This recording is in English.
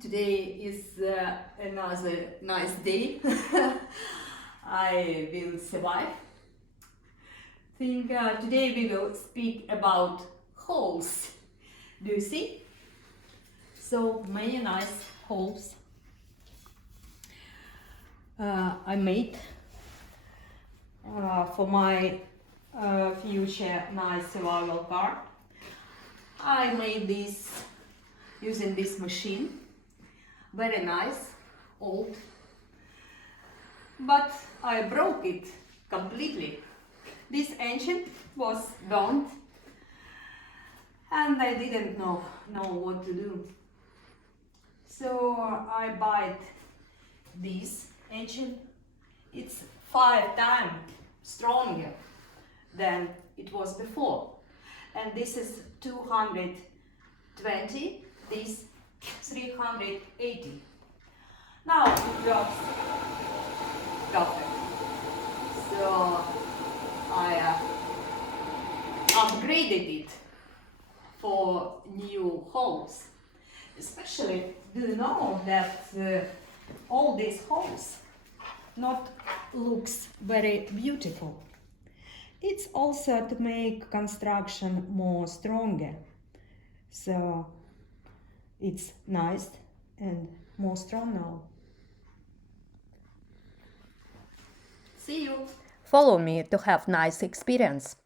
Today is another nice day. I will survive. Today we will speak about holes. Do you see? So many nice holes I made for my future nice survival car. I made this using this machine. Very nice, old, but I broke it completely. This engine was burnt and I didn't know what to do. So I bought this engine. It's 5 times stronger than it was before. And this is 220, this 380. Now it works perfect. So I upgraded it for new holes. Especially, do you know that all these holes not looks very beautiful. It's also to make construction more stronger. So it's nice and more strong now. See you. Follow me to have nice experience.